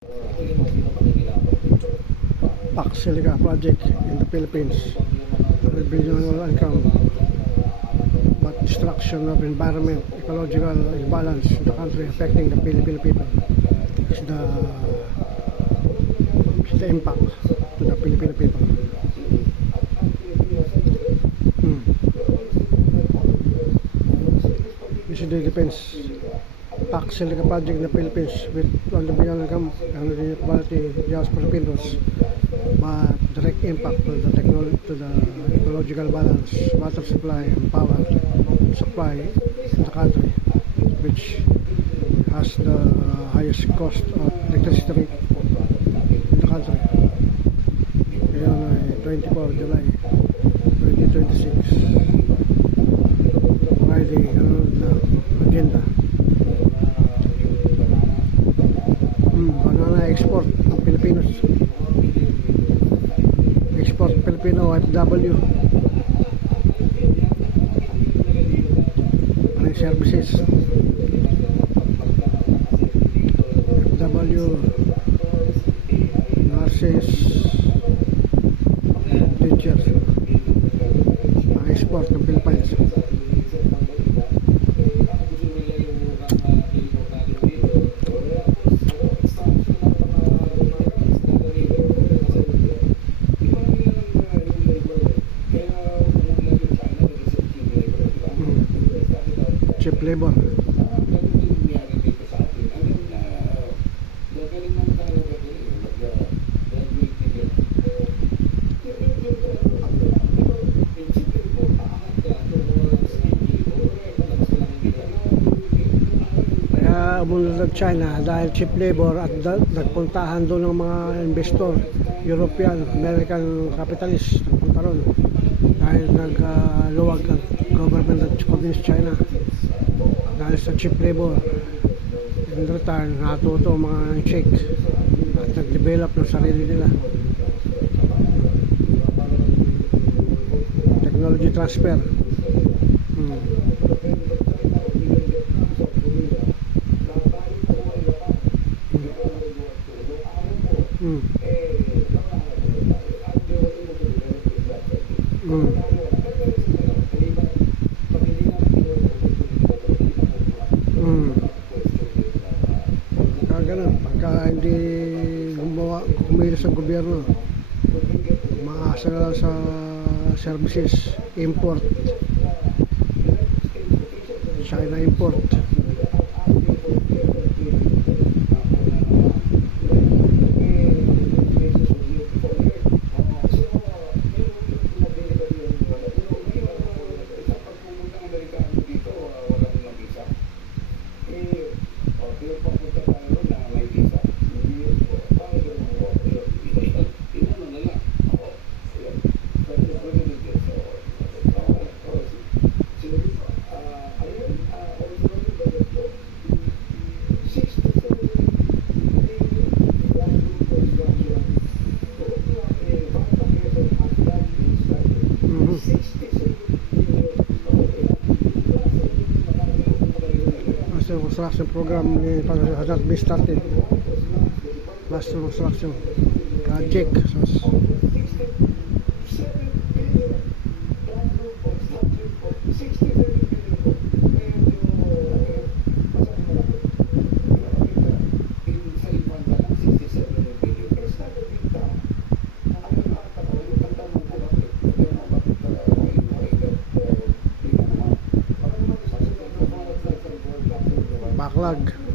PAC Silica project in the Philippines, regional income, but destruction of environment, ecological imbalance in the country affecting the Filipino people is the impact to the Filipino people. This is the defense PAC Silica project in the Philippines with on the regional income and the quality jobs for Filipinos, but direct impact to the technology, to the ecological balance, water supply and power supply in the country, which has the highest cost of electricity rate in the country. Ngayon ay 24 July 2026, Friday, na agenda. Ano na export ng Pilipinos, export Filipino OFW, anong services OFW, nurses, teachers, ang export ng Pilipinas. Cheap labor. Kaya umunod ng China dahil cheap labor at nagpuntahan doon ng mga investor, European, American capitalist, nagpunta ron dahil nagluwag ang government ng Communist China dahil sa cheap labor. In return, natuto mga check at nag-develop ng sarili nila. Technology transfer. Ganun, pagka hindi kumilos ang gobyerno, maasa na lang sa services, import, China import. Construction program has not been started. Last construction project. Backlog.